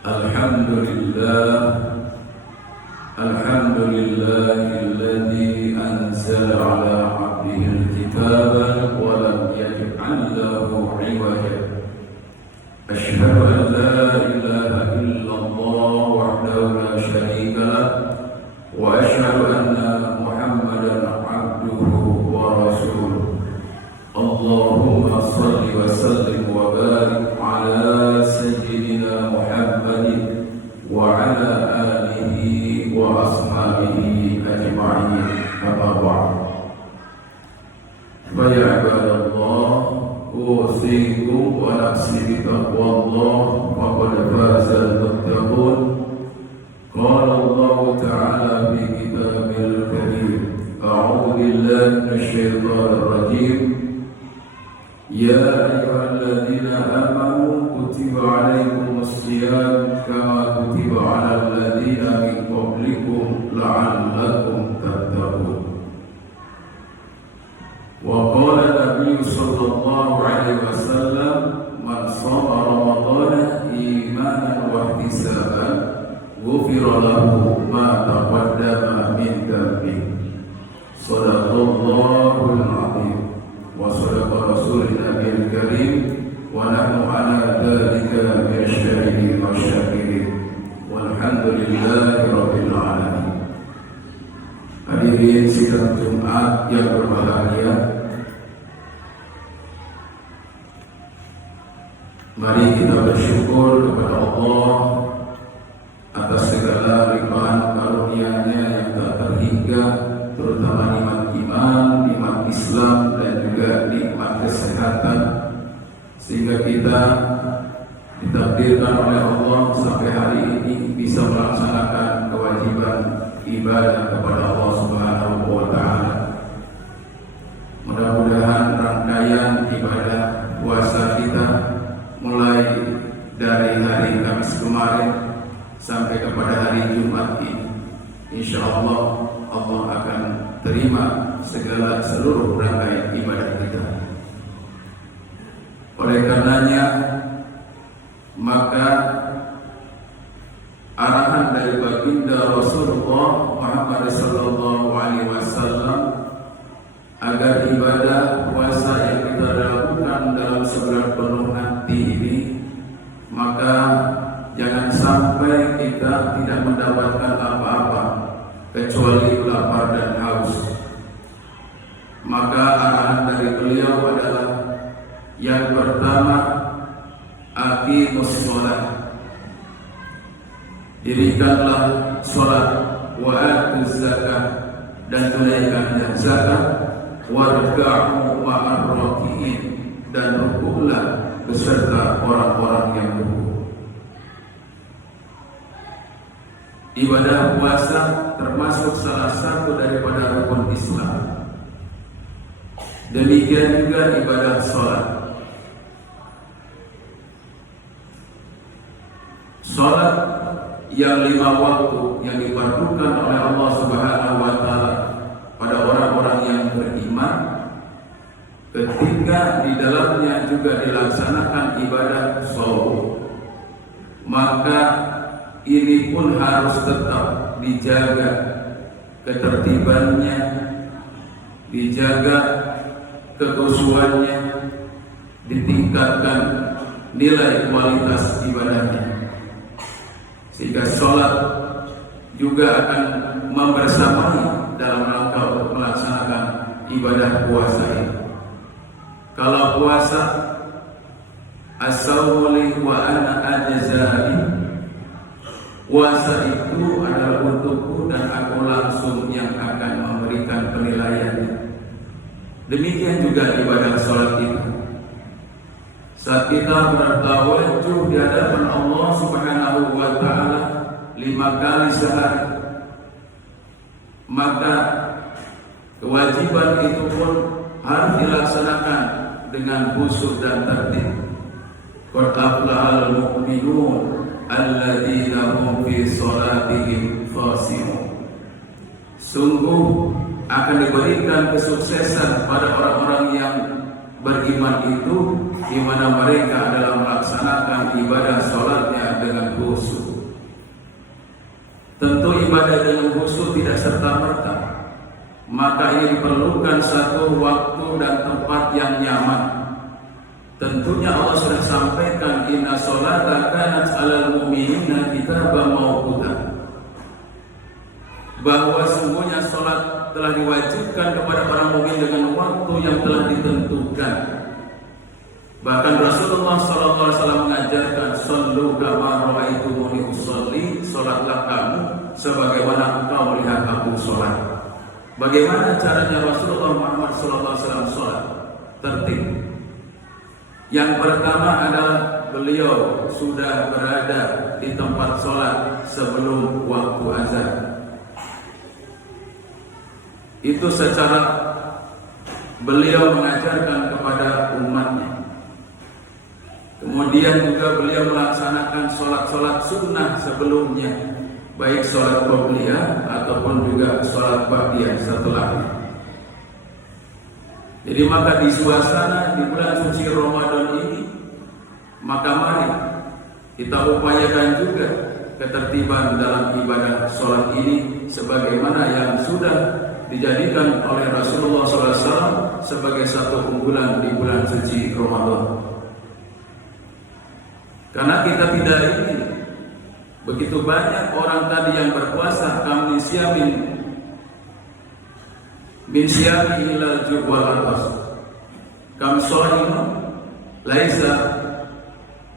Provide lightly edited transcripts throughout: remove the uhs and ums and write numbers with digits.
Alhamdulillahilladzi anzala ala 'abdihil kitaba wa lam yaj'al lahu 'iwaja. Asyhadu an la ilaha illallah wahdahu la syarika lah wa asyhadu anna Muhammadan 'abduhu wa rasuluh. Allahumma shalli wa sallim wa barik ala sayyidina Muhammadin wa ala alihi wa ashabihi ajma'in. Amma ba'd. Fa ya ibadallah, usikum wa nafsi bi taqwallah faqad faza al-muttaqun. Qala Allah ta'ala fi kitabil karim, a'udzu billahi minasy syaithanir rajim. Ya ayyuhalladzina amanu kutiba 'alaikumus shiyam kama kutiba 'alal ladzina min qablikum la'allakum tattaqun. Wa qala Nabi sallallahu alaihi wasallam, man shoma ramadhana imanan wa ihtisaban ghufira lahu ma taqaddama min dhanbihi. Shadaqallahul 'azim. Wa sadaqa rasulun nabiyil karim wa nahnu ala dzalika minasyahidin wa syakirin walhamdulillahi rabbil alamin. Hadirin sidang Jumat yang berbahagia, mari kita bersyukur kepada Allah atas segala limpahan karunia-Nya yang tak terhingga, terutama nikmat iman, nikmat Islam, dan juga nikmat kesehatan, sehingga kita ditakdirkan oleh Allah sampai hari ini bisa melaksanakan kewajiban ibadah kepada Allah Subhanahu wa Ta'ala. Mudah-mudahan rangkaian ibadah puasa kita mulai dari hari Kamis kemarin sampai kepada hari Jumat ini, insya Allah Allah akan terima segala seluruh rangkaian ibadah kita. Oleh karenanya, maka arahan dari baginda Rasulullah Muhammad sallallahu alaihi wasallam agar ibadah puasa yang kita lakukan dalam sebulan penuh nanti ini, maka jangan sampai kita tidak mendapatkan apa-apa kecuali lapar dan haus. Maka arahan dari beliau adalah yang pertama, aqimus shalah, dirikanlah salat, wa atuz zakah, dan tunaikanlah zakat, warka'u ma'ar raki'in, dan rukuklah beserta orang-orang yang rukuk. Ibadah puasa termasuk salah satu daripada rukun Islam. Demikian juga ibadah sholat. Sholat yang 5 waktu yang difardukan oleh Allah Subhanahu wa Ta'ala pada orang-orang yang beriman, ketika di dalamnya juga dilaksanakan ibadah shaum, maka ini pun harus tetap dijaga ketertibannya, dijaga kekhusyuannya, ditingkatkan nilai kualitas ibadahnya, sehingga sholat juga akan membersamai dalam rangka untuk melaksanakan ibadah puasa ini. Kalau puasa, as-sawmu li wa ana ajza'i, puasa itu adalah untukku dan aku langsung yang akan memberikan penilaiannya. Demikian juga ibadah sholat itu. Saat kita bertawajuh di hadapan Allah Subhanahu wa Ta'ala 5 kali sehari, maka kewajiban itu pun harus dilaksanakan dengan khusyuk dan tertib. Qad aflahal mu'minun alladzina hum fi sholatihim khashi'un. Sungguh akan diberikan kesuksesan pada orang-orang yang beriman itu di mana mereka adalah melaksanakan ibadah sholatnya dengan khusyuk. Tentu ibadah dengan khusyuk tidak serta-merta, maka ini diperlukan satu waktu dan tempat yang nyaman. Tentunya Allah sudah sampaikan inna sholata kanat 'alal mu'minina kitaban mawquta, bahwa sungguhnya sholat telah diwajibkan kepada para mukmin dengan waktu yang telah ditentukan. Bahkan Rasulullah SAW mengajarkan sallu kama ra'aitumuni usolli, sholatlah kamu sebagaimana engkau melihat aku sholat. Bagaimana caranya Rasulullah Muhammad SAW sholat? Tertib. Yang pertama adalah beliau sudah berada di tempat sholat sebelum waktu azan. Itu secara beliau mengajarkan kepada umatnya. Kemudian juga beliau melaksanakan sholat-sholat sunnah sebelumnya, baik sholat qobliyah ataupun juga sholat ba'diyah setelahnya. Jadi maka di suasana di bulan suci Ramadan ini, maka mari kita upayakan juga ketertiban dalam ibadah sholat ini sebagaimana yang sudah dijadikan oleh Rasulullah SAW sebagai satu unggulan di bulan suci Ramadan. Karena kita tidak ingin begitu banyak orang tadi yang berpuasa kami siapin min syami ilal jubwal atas kam shaimun laisa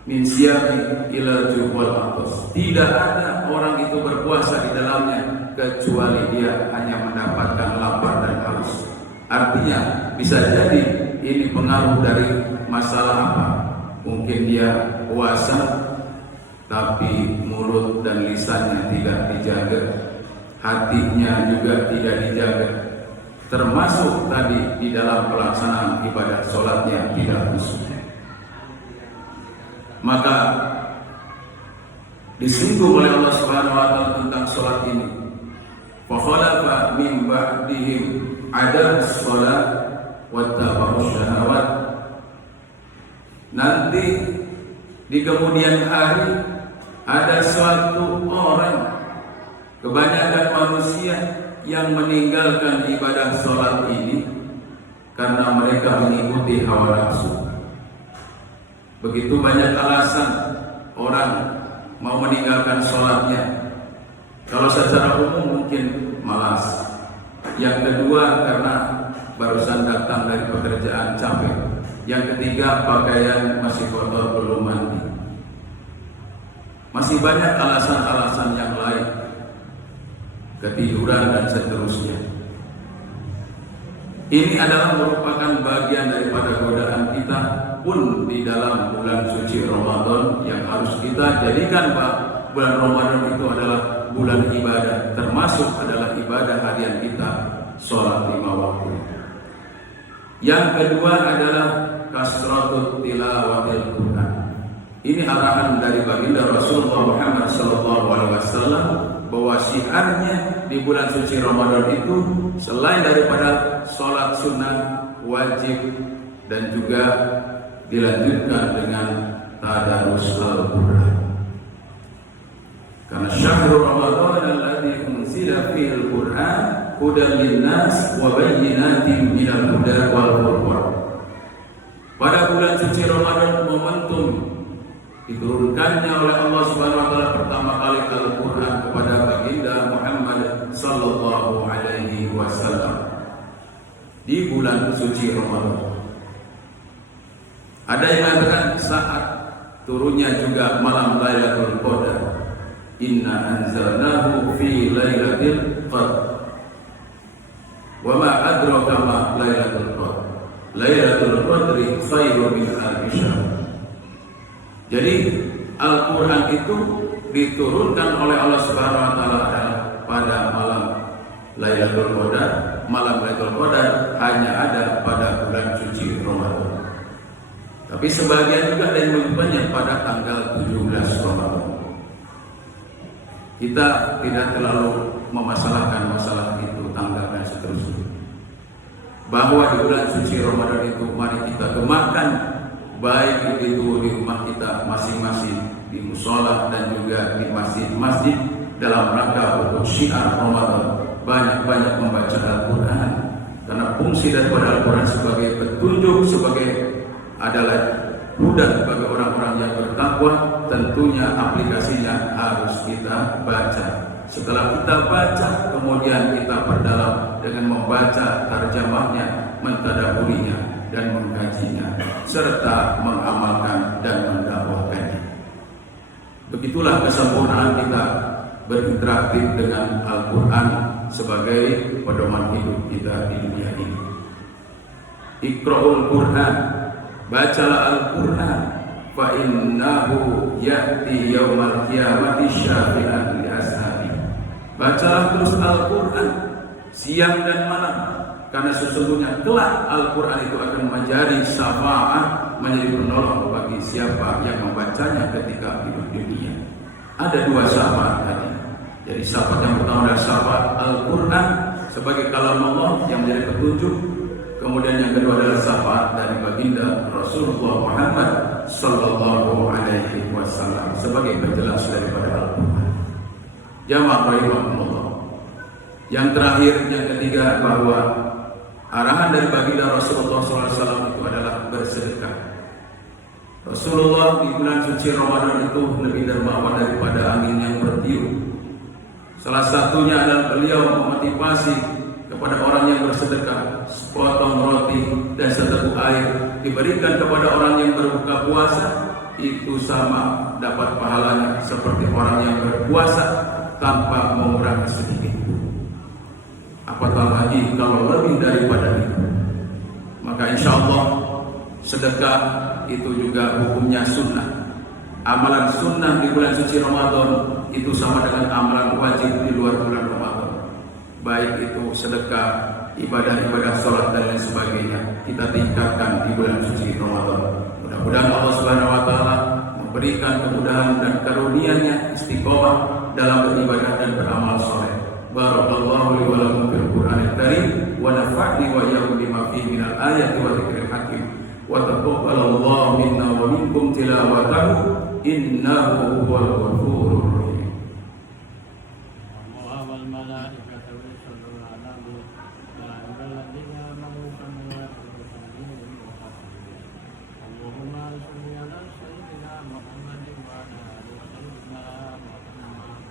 min syami ilal jubwal atas. Tidak ada orang itu berpuasa di dalamnya kecuali dia hanya mendapatkan lapar dan haus. Artinya bisa jadi ini pengaruh dari masalah apa? Mungkin dia puasa tapi mulut dan lisannya tidak dijaga, hatinya juga tidak dijaga, termasuk tadi di dalam pelaksanaan ibadah sholatnya tidak khusyuk. Maka disinggung oleh Allah Subhanahu wa taala tentang sholat ini. Fa khalafa min ba'dihim adaa'us sholat wattaba'us syahawat. Nanti di kemudian hari ada suatu orang, kebanyakan manusia yang meninggalkan ibadah sholat ini karena mereka mengikuti hawa nafsu. Begitu banyak alasan orang mau meninggalkan sholatnya. Kalau secara umum mungkin malas. Yang kedua karena barusan datang dari pekerjaan capek. Yang ketiga pakaian masih kotor belum mandi. Masih banyak alasan-alasan yang lain, ketiduran dan seterusnya. Ini adalah merupakan bagian daripada godaan kita pun di dalam bulan suci Ramadan yang harus kita jadikan bulan Ramadan itu adalah bulan ibadah, termasuk adalah ibadah harian kita, sholat 5 waktu. Yang kedua adalah kasratut tilawatil Quran. Ini arahan dari baginda Rasulullah Muhammad SAW bahwa syiarnya di bulan suci Ramadan itu selain daripada sholat sunnah wajib dan juga dilanjutkan dengan tadarus Al-Quran. Karena syahrul Ramadan alladzi unzila fihi al-Quran hudan lin-nas wa bayyinatin minal huda wal furqan. Pada bulan suci Ramadan momentum diturunkannya oleh Allah Subhanahu wa taala pertama kali Al-Quran kepada baginda Muhammad sallallahu alaihi wasallam di bulan suci Ramadan. Ada yang mengatakan saat turunnya juga malam Lailatul Qadar. Inna anzalnahu fi Lailatul Qadar. Wa ma adraka ma Lailatul Qadar. Lailatul Qadri khairun min alfi syahr. Jadi Al-Quran itu diturunkan oleh Allah Subhanahu wa taala pada malam Lailatul Qadar. Malam Lailatul Qadar hanya ada pada bulan suci Ramadan. Tapi sebagian juga ada yang menyebutnya pada tanggal 17 Ramadan. Kita tidak terlalu memasalahkan masalah itu, tanggal dan seterusnya. bahwa di bulan suci Ramadan itu mari kita gemakan, baik itu di rumah kita masing-masing, di musola dan juga di masjid-masjid, dalam rangka untuk syiar Ramadan, banyak-banyak membaca Al-Quran, karena fungsi daripada Al-Quran sebagai petunjuk, sebagai adalah hudan bagi orang-orang yang bertakwa. Tentunya aplikasinya harus kita baca. Setelah kita baca, kemudian kita perdalam dengan membaca tarjamahnya, mentadaburinya dan mengkajinya, serta mengamalkan dan mendakwahkannya. Begitulah kesempurnaan kita berinteraksi dengan Al-Quran sebagai pedoman hidup kita di dunia ini. Iqra'ul Quran, bacalah Al-Quran, fa innahu ya'ti yaumal qiyamati syafi'an li ashabi. Bacalah terus Al-Quran siang dan malam, karena sesungguhnya kelak Al-Quran itu akan menjadi syafaat, menjadi penolong bagi siapa yang membacanya ketika hidup dunia. Ada dua syafaat tadi. Jadi syafaat yang pertama adalah syafaat Al-Quran sebagai kalam Allah yang menjadi petunjuk. Kemudian yang kedua adalah syafaat dari baginda Rasulullah Muhammad sallallahu alaihi wasallam sebagai penjelas daripada Al-Quran. Jamaah rahimahumullah. Yang terakhir, yang ketiga, bahwa arahan dari baginda Rasulullah SAW itu adalah bersedekah. Rasulullah di bulan suci Ramadan itu lebih dermawan daripada angin yang bertiup. Salah satunya adalah beliau memotivasi kepada orang yang bersedekah, sepotong roti dan seteguk air diberikan kepada orang yang berbuka puasa, itu sama dapat pahalanya seperti orang yang berpuasa tanpa mengurangi sedikit. Apatah lagi kalau lebih daripada itu. Maka insya Allah sedekah itu juga hukumnya sunnah. Amalan sunnah di bulan suci Ramadan itu sama dengan amalan wajib di luar bulan Ramadan. Baik itu sedekah, ibadah-ibadah sholat dan lain sebagainya, kita tingkatkan di bulan suci Ramadan. Mudah-mudahan Allah Subhanahu wa taala memberikan kemudahan dan karunia-Nya istiqomah dalam beribadah dan beramal saleh. Barakallahu li wa lakum fil Qur'anil Karim wa nafa'ni wa iyyakum bima fihi minal ayati wa dzikril hakim. Wa taqabbalallahu minna wa minkum tilawatahu innahu huwal ghafurur rahim. Wal malaikatu yusalluna 'alan nabi ya ayyuhalladzina amanu sallu 'alaihi wa sallimu Allahumma shalli 'ala sayyidina Muhammadin wa 'ala ali sayyidina Muhammad.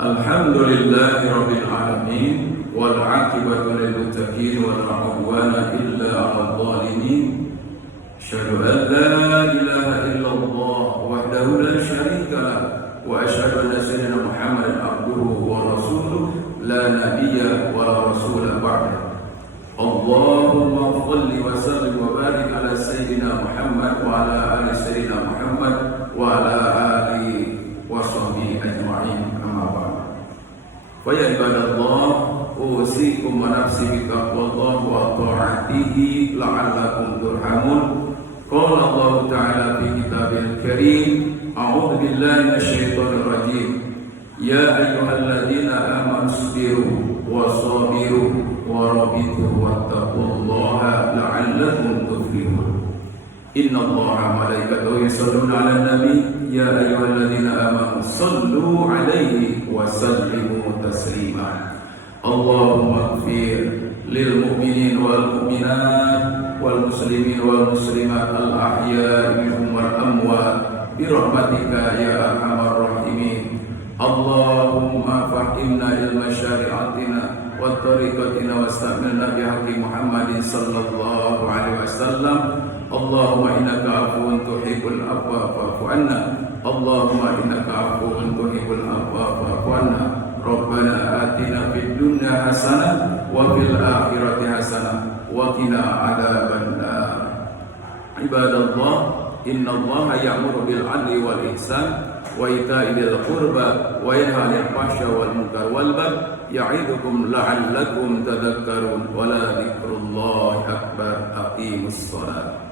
Alhamdulillahi rabbil alamin wal 'aqibatu lil muttaqin wa la 'udwana illa 'alal zalimin. Asyhadu an la ilaha illallah wahdahu la syarika lah wa asyhadu anna sayyidina Muhammadan abduhu wa rasuluh la nabiyya wa la rasula ba'da. Allahumma shalli wa sallim wa barik ala sayyidina Muhammad wa ala ali sayyidina Muhammad wa ala alihi wa sahbihi ajma'in. Amma ba'd. Fa ya ibadallah, usikum wa nafsi bi taqwallah wa ta'atihi la'allakum turhamun. Qala Allah Ta'ala fi kitabil karim, a'udzu billahi minasyaitonir rajim. Ya ayyuhalladzina amanu sabiru wa sabiru wa rabitu wattaqullaha la'allakum tuflihun. Innallaha malaikatahu yusholluna 'alan nabi ya ayyuhalladzina amanu shallu 'alaihi wa sallimu taslima. Allahumma ighfir lil mu'minin wal mu'minat wal muslimin wal muslimat al ahya'i minhum wal amwat bi rahmatika ya arhamar rahimin. Allahumma fahimna ilma syari'atina wa tariqatina wastamilna bi haqqi Muhammadin sallallahu alaihi wasallam. Allahumma innaka afuwun tuhibbul afwa fa'fu anna. Allahumma innaka afuwun tuhibbul afwa fa'fu anna. Rabbana atina fid dunya hasanah wa fil akhirati hasanah wa qina adzabannar. Ibadallah, innallaha ya'muru bil 'adli wal ihsan wa ita'i dzil qurba wa yanha 'anil fahsya wal munkar wal baghi ya'idukum la'allakum tadhakkarun. Wa la dzikrullahi akbar. Aqimus shalah.